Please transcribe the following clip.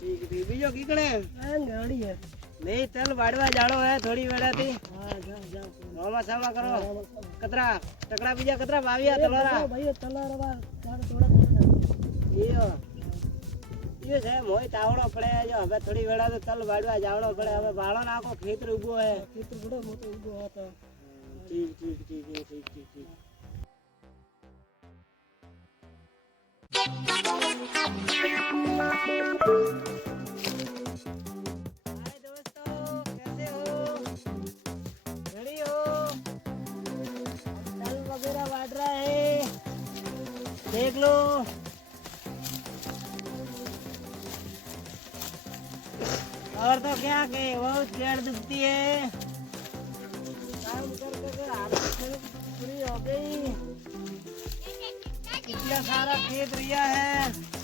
ठीक ठीक बीजो की कणे गाड़ी है नहीं चल वाड़वा जानो है थोड़ी वेड़ा थी हां जा रोमा सामा करो कतरा टकड़ा बीजा कतरा वाविया तलोरा भाई तलोरा बा थोड़ा ये છે મોય તાવડો પડે જો હવે થોડી વેળા તો તલ વાડવા જાવણો પડે હવે વાળો નાખો ખેતર ઉભો હે ખેતર બડો મોટો ઉભો હતો ठीक ठीक ठीक ठीक ठीक ठीक हाय दोस्तों कैसे हो रेडी हो तल वगैरह वाड़ रहा है देख लो और तो क्या के बहुत पेड़ दुखती है काम कर कर हालत पूरी हो गई इतना सारा खेत रिया है